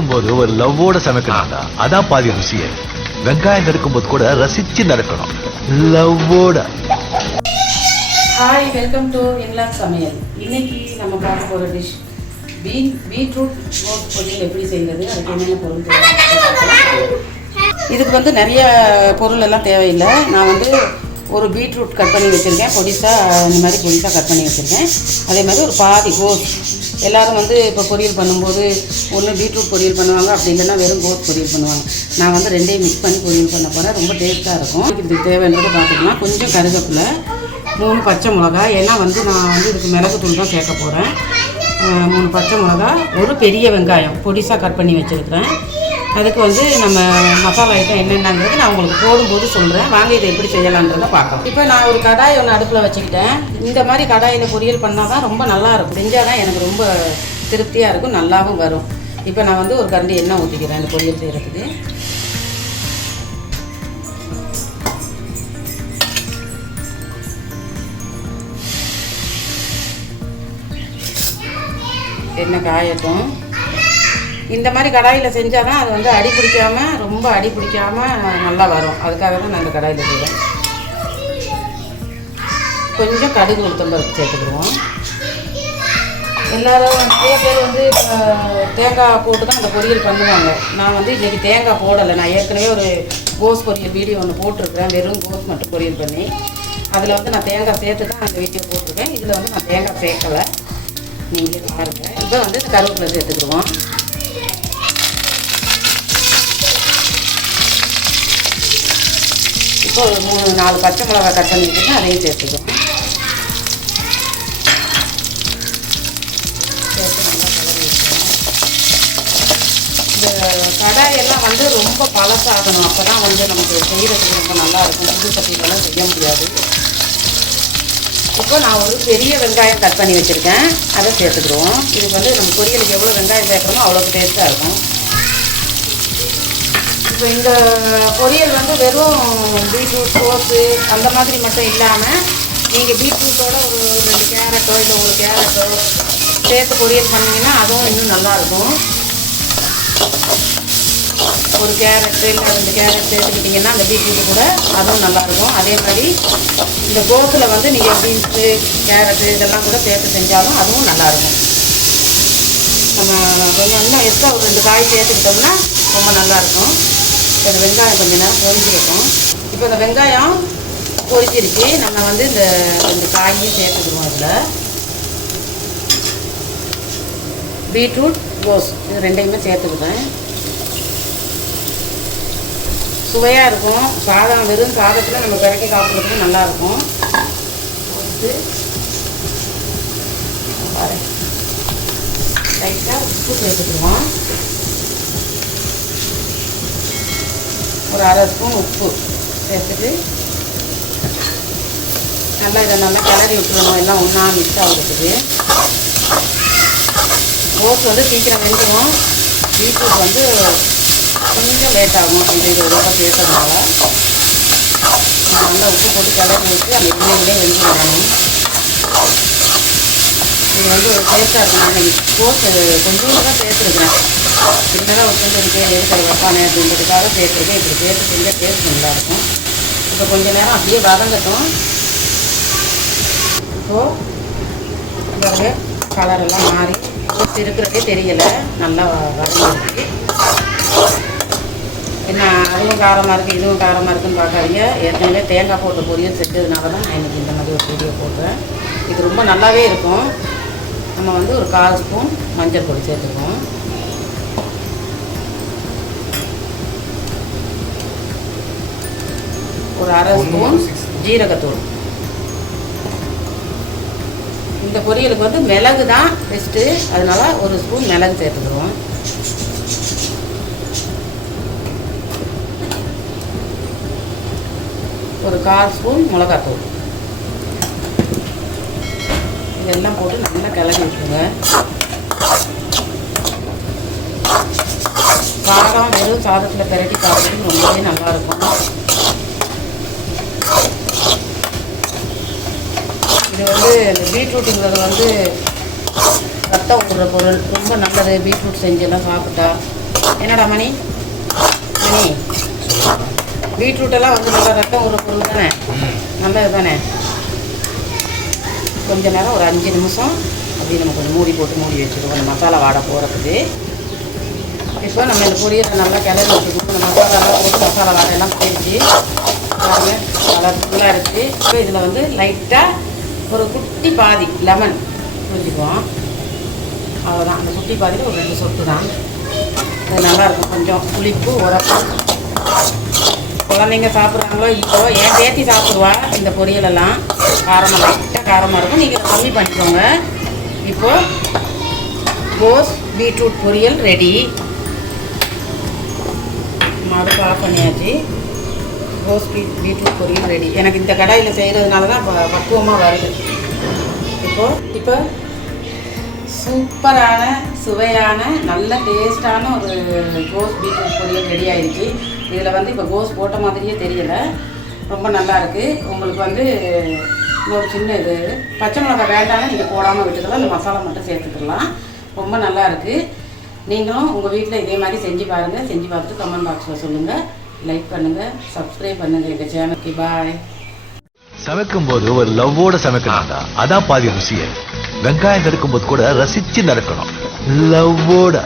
சமைக்கும் போது ஒரு லவ்வோட சமைக்கிறாங்க அதான் பாதி ருசியே வெங்காயம் நறுக்கும் போது கூட ரசிச்சு நறுக்கணும் லவ்வோட. ஹாய் வெல்கம் டு இன்லாக் சமையல் இன்னைக்கு நம்ம பார்க்க போகிற டிஷ் பீன் பீட்ரூட் ரோட் பொரியல் எப்படி செய்கிறது அதுக்கு என்னென்ன பொருள் தேவை இதுக்கு வந்து நிறைய பொருள் எல்லாம் தேவையில்லை. நான் வந்து ஒரு பீட்ரூட் கட் பண்ணி வச்சுருக்கேன். பொடிசாக இந்த மாதிரி பொடிசாக கட் பண்ணி வச்சுருக்கேன். அதே மாதிரி ஒரு பாதி கோஸ். எல்லோரும் வந்து இப்போ பொரியல் பண்ணும்போது ஒன்று பீட்ரூட் பொரியல் பண்ணுவாங்க அப்படி இல்லைன்னா வெறும் கோஸ் பொரியல் பண்ணுவாங்க. நான் வந்து ரெண்டையும் மிக்ஸ் பண்ணி பொரியல் பண்ண போகிறேன் ரொம்ப டேஸ்ட்டாக இருக்கும். இதுக்கு தேவைன்றது பார்த்துக்கலாம். கொஞ்சம் கருகப்பில் மூணு பச்சை மிளகா ஏன்னா வந்து நான் வந்து இதுக்கு மிளகுத்தூள் தான் சேர்க்க போகிறேன் மூணு பச்சை மிளகா ஒரு பெரிய வெங்காயம். பொடிசாக கட் பண்ணி வச்சுருக்கிறேன். அதுக்கு வந்து நம்ம மசாலா ஐட்டம் என்னென்னங்கிறது நான் உங்களுக்கு போடும்போது சொல்கிறேன் வாங்க இதை எப்படி செய்யலான்றதை பார்க்கலாம். இப்போ நான் ஒரு கடாய் ஒன்று அடுப்பில் வச்சுக்கிட்டேன். இந்த மாதிரி கடாயில் பொரியல் பண்ணால் தான் ரொம்ப நல்லா இருக்கும். செஞ்சால் தான் எனக்கு ரொம்ப திருப்தியாக இருக்கும் நல்லாவும் வரும். இப்போ நான் வந்து ஒரு கரண்டி எண்ணெய் ஊற்றிக்கிறேன் இந்த பொரியல் செய்கிறதுக்கு எண்ணெய் காயட்டும். இந்த மாதிரி கடாயில் செஞ்சால் தான் அது வந்து அடி பிடிக்காம ரொம்ப அடி பிடிக்காம நல்லா வரும். அதுக்காக தான் நான் இந்த கடாயில் செய்வேன். கொஞ்சம் கடுகு உளுத்தம்பருப்பு சேர்த்துக்கிடுவோம். எல்லோரும் நிறைய பேர் வந்து இப்போ தேங்காய் போட்டு தான் அந்த பொரியல் பண்ணுவாங்க. நான் வந்து இன்றைக்கி தேங்காய் போடலை. நான் ஏற்கனவே ஒரு கோஸ் பொரியல் வீடியோ ஒன்று போட்டிருக்கிறேன். வெறும் கோஸ் மட்டும் பொரியல் பண்ணி. அதில் வந்து நான் தேங்காய் சேர்த்து தான் அந்த வீடியோ போட்டிருக்கேன். இதில் வந்து நான் தேங்காய் சேர்க்கலை. நீங்கள் பாருங்கள் இப்போ வந்து இந்த கருவேப்பிலை சேர்த்துக்கிடுவோம். இப்போ ஒரு மூணு நாலு பச்சை மிளகாய் கட் பண்ணி வச்சுருக்கேன் அதையும் சேர்த்துக்குவோம் சேர்த்து நல்லா கலரி இந்த கடாயெல்லாம் வந்து ரொம்ப பழசாகணும். அப்போ தான் வந்து நமக்கு செய்கிறதுக்கு ரொம்ப நல்லாயிருக்கும் புது சட்டிலெல்லாம் செய்ய முடியாது. இப்போ நான் ஒரு பெரிய வெங்காயம் கட் பண்ணி வச்சுருக்கேன். அதை சேர்த்துக்கிடுவோம். இதுக்கு வந்து நம்ம பொரியலுக்கு எவ்வளோ வெங்காயம் சேர்க்குறோமோ அவ்வளோக்கு டேஸ்ட்டாக இருக்கும். இப்போ இந்த பொரியல் வந்து வெறும் பீட்ரூட் சோஸு அந்த மாதிரி மட்டும் இல்லாமல் நீங்கள் பீட்ரூட்டோட ஒரு ரெண்டு கேரட்டோ இல்லை ஒரு கேரட்டோ சேர்த்து பொரியல் பண்ணிங்கன்னா அதுவும் இன்னும் நல்லாயிருக்கும் ஒரு கேரட்டு இல்லை ரெண்டு கேரட் சேர்த்துக்கிட்டிங்கன்னா அந்த பீட்ரூட்டு கூட அதுவும் நல்லாயிருக்கும் அதே மாதிரி இந்த கோஸில் வந்து நீங்கள் பீன்ஸு கேரட்டு இதெல்லாம் கூட சேர்த்து செஞ்சாலும் அதுவும் நல்லாயிருக்கும் நம்ம கொஞ்சம் இன்னும் எக்ஸ்ட்ரா ஒரு ரெண்டு காய் சேர்த்துக்கிட்டோம்னா ரொம்ப நல்லாயிருக்கும் இந்த வெங்காயம் கொஞ்சம் நேரம் பொரிஞ்சிருக்கும் இப்போ இந்த வெங்காயம் பொரிச்சிருச்சு நம்ம வந்து இந்த இந்த காயும் சேர்த்துக்குவோம் அதில். பீட்ரூட் கோஸ் இது ரெண்டையுமே சேர்த்துக்குவேன் சுவையாக இருக்கும். சாதம் வெறும் சாதத்தில் நம்ம பிறக்கி சாப்பிட்றதுக்கு நல்லாயிருக்கும் போட்டு பாரு லைட்டாக உப்பு சேர்த்துக்குவோம் ஒரு அரை ஸ்பூன் உப்பு சேர்த்துட்டு நல்லா இதை நல்லா கிளறி விட்டுறணும். எல்லாம் ஒன்றா மிக்ஸ் ஆகிறதுக்கு ரோஸ் வந்து சீக்கிரம் வெந்துடும் பீட்ரூட் வந்து கொஞ்சம் லேட் ஆகும். இந்த இது இதோட சேர்த்ததுனால. நல்லா உப்பு போட்டு கிளறி விட்டு அந்த எண்ணெயிலே வெந்து இது வந்து ஒரு டேஸ்ட்டாக இருக்கும் நான் இன்னைக்கு கோஸ் கொஞ்சோண்டு தான் சேர்த்துருக்குறேன் இருந்தாலும் ஒரு கொஞ்சம் இருக்கு இருக்கிற வைப்பானே அப்படின்றதுக்காக சேர்த்துருக்கேன் இப்படி சேர்த்து செஞ்சால் டேஸ்ட் நல்லாயிருக்கும் இப்போ கொஞ்ச நேரம் அப்படியே வதங்கட்டும். இப்போது பாருங்க கலரெல்லாம் மாறி கோஸ் இருக்கிறதே தெரியலை. நல்லா வதங்கிருக்கு என்ன அதுவும் காரமாக இருக்குது இதுவும் காரமாக இருக்குதுன்னு பார்க்காதீங்க. ஏற்கனவே தேங்காய் போட்டு பொரியல் செஞ்சதுனால தான் நான் இன்றைக்கி இந்த மாதிரி ஒரு வீடியோ போடுறேன். இது ரொம்ப நல்லாவே இருக்கும். நம்ம வந்து ஒரு கால் ஸ்பூன் மஞ்சள் பொடி சேர்த்துக்குவோம் ஒரு அரை ஸ்பூன் ஜீரகத்தூள். இந்த பொரியலுக்கு வந்து மிளகு தான் பெஸ்ட்டு அதனால ஒரு ஸ்பூன் மிளகு சேர்த்துக்குவோம் ஒரு கால் ஸ்பூன் மிளகாத்தூள். இதெல்லாம் போட்டு நல்லா கிளறி விட்டுருங்க. காரம் வெறும் சாதத்தில் பிரட்டி சாப்பிட்றது ரொம்பவே நல்லாயிருக்கும். இது வந்து இந்த பீட்ரூட்டுங்கிறது வந்து ரத்தம் ஊறுற பொருள். ரொம்ப நல்லது. பீட்ரூட் செஞ்செல்லாம் சாப்பிட்டா. என்னடா மணி? மணி? பீட்ரூட் எல்லாம் வந்து நல்லா ரத்தம் ஊறுற பொருள் தானே? நல்லது தானே? கொஞ்ச நேரம் ஒரு அஞ்சு நிமிஷம் அப்படியே நம்ம கொஞ்சம் மூடி போட்டு மூடி வச்சுருவோம். அந்த மசாலா வாடை போகிறதுக்கு இப்போ நம்ம இந்த பொரியலை நல்லா கிளறி வச்சுக்கணும். இந்த மசாலாலாம் போட்டு மசாலா வாடையெல்லாம் போயிடுச்சு. எல்லாமே கலர்ஃபுல்லாக இருக்குது இப்போ இதில் வந்து லைட்டாக ஒரு குட்டி பாதி லெமன் புரிஞ்சுக்குவோம் அவ்வளோதான் அந்த குட்டி பாதியில் ஒரு ரெண்டு சொட்டு தான் இது நல்லாயிருக்கும் கொஞ்சம் புளிப்பு உரப்பு. குழந்தைங்க சாப்பிட்றாங்களோ இல்லையோ ஏன் பேத்தி சாப்பிடுவா இந்த பொரியலெல்லாம். காரமாக லைட்டாக காரமாக இருக்கும். நீங்கள் கம்மி பண்ணிக்கோங்க. இப்போ கோஸ் பீட்ரூட் பொரியல் ரெடி அடுப்பு ஆஃப் பண்ணியாச்சு. கோஸ் பீட் பீட்ரூட் பொரியல் ரெடி எனக்கு இந்த கடாயில் செய்கிறதுனால தான் ப பக்குவமாக வருது. இப்போ இப்போ சூப்பரான சுவையான நல்ல டேஸ்டான ஒரு கோஸ் பீட்ரூட் பொரியல் ரெடி ஆயிடுச்சு. இதில் வந்து இப்போ கோஸ் போட்ட மாதிரியே தெரியல. ரொம்ப நல்லா இருக்கு. உங்களுக்கு வந்து இன்னொரு சின்ன இது பச்சை மிளகாய் வேண்டாம்னா நீங்கள் போடாமல் விட்டுக்கலாம். இந்த மசாலா மட்டும் சேர்த்துக்கலாம். ரொம்ப நல்லா இருக்கு. நீங்களும் உங்கள் வீட்டில் இதே மாதிரி செஞ்சு பாருங்கள் செஞ்சு பார்த்துட்டு கமெண்ட் பாக்ஸில் சொல்லுங்கள் லைக் பண்ணுங்கள் சப்ஸ்கிரைப் பண்ணுங்கள் எங்கள் சேனலுக்கு பாய் சமைக்கும் போது ஒரு லவ்வோட சமைக்கணும்டா அதான் பாதி ருசியே. வெங்காயம் நறுக்கும் போது கூட ரசிச்சு நறுக்கணும் லவ்வோட.